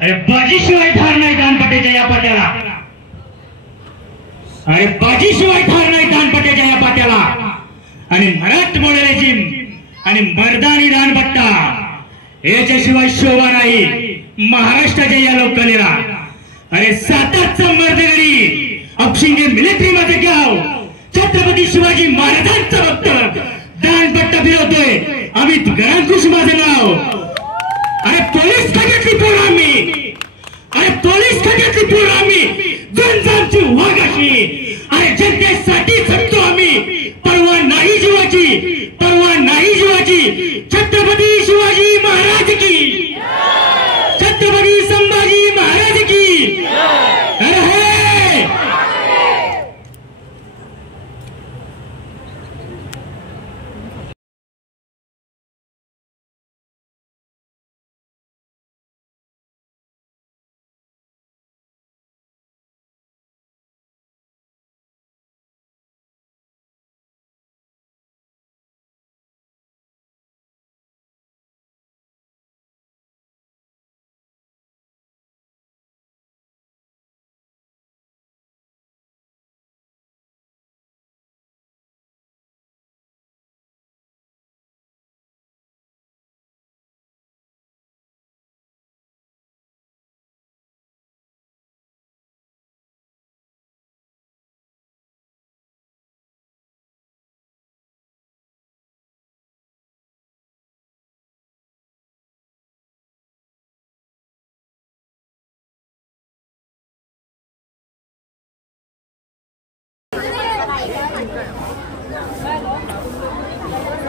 अरे बाजीशिवाय ठार नाही दानपट्ट्याच्या या पाट्याला, अरे बाजीशिवाय ठार नाही दानपट्ट्याच्या या पाट्याला. आणि मराठमोळे रेजिम आणि मर्दानी दानपट्टा याच्याशिवाय शोभा नाही महाराष्ट्राच्या या लोककलेला. अरे सातारचा मर्दगडी अपशिंगे मिलिटरी मध्ये गाव छत्रपती शिवाजी महाराजांचा भक्त दानपट्टा फिरवतोय अमित गरांकुश माझं नाव. अरे पोलीस खात्यातली पोरं आम्ही, अरे पोलीस खात्यातली पोरं आम्ही, गंजामची वाघ अशी. अरे जनतेसाठी जगतो आम्ही, परवा नाही जीवाची, परवा नाही जीवाची. छत्रपती शिवाजी महाराज की, छत्रपती संभाजी महाराज की. अरे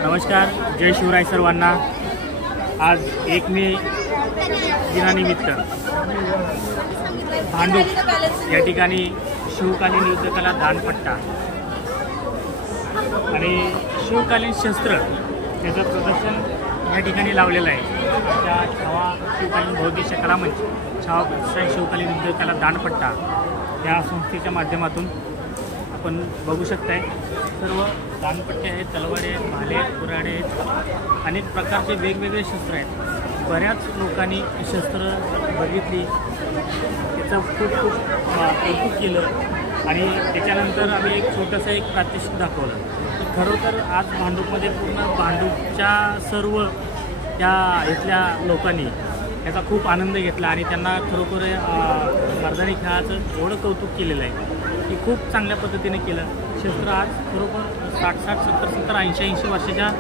नमस्कार, जय शिवराय सर्वांना. आज 1 मे दिनानिमित्त भांडूप या ठिकाणी शिवकालीन युद्धकला दानपट्टा आणि शिवकालीन शस्त्र त्याचं प्रदर्शन या ठिकाणी लावलेलं आहे. त्या छावा शिवकालीन बहुउद्देशीय कला मंच, छावा प्रतिष्ठान शिवकालीन युद्धकला दानपट्टा या संस्थेच्या माध्यमातून आपण बघू शकताय. सर्व दानपट्टे आहेत, तलवारी आहेत, भाले आहेत, कुऱ्हाडे आहेत, अनेक प्रकारचे वेगवेगळे शस्त्र आहेत. बऱ्याच लोकांनी शस्त्र बघितली, त्याचं खूप कौतुक केलं आणि त्याच्यानंतर आम्ही एक छोटंसं एक प्रात्यक्षिक दाखवलं. खरोखर आज भांडूपमध्ये पूर्ण भांडूपच्या सर्व त्या इथल्या लोकांनी याचा खूप आनंद घेतला आणि त्यांना खरोखर मर्दानी खेळाचं एवढं कौतुक केलेलं आहे की खूप चांगल्या पद्धतीने केलं. शस्त्र आज खरोखर 60-60, 70-70, 80-80 वर्षाच्या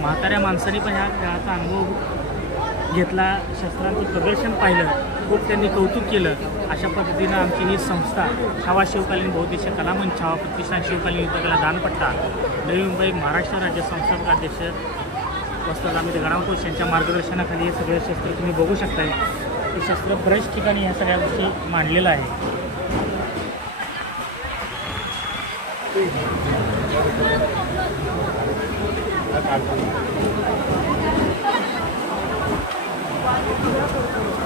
म्हाताऱ्या माणसांनी पण ह्या खेळाचा अनुभव घेतला. शस्त्रांचं प्रदर्शन पाहिलं, खूप त्यांनी कौतुक केलं. अशा पद्धतीनं आमची ही संस्था छावा शिवकालीन बहुउद्देशीय कला मंच, छावा प्रतिष्ठान शिवकालीन युद्धकला दानपट्टा, नवी मुंबई, महाराष्ट्र राज्य संस्थापक अध्यक्ष वस्ताद अमित गरांकुश यांच्या मार्गदर्शनाखाली हे सगळे शस्त्र तुम्ही बघू शकताय. हे शस्त्र बऱ्याच ठिकाणी ह्या सगळ्या गोष्टी मांडलेलं आहे. Gracias.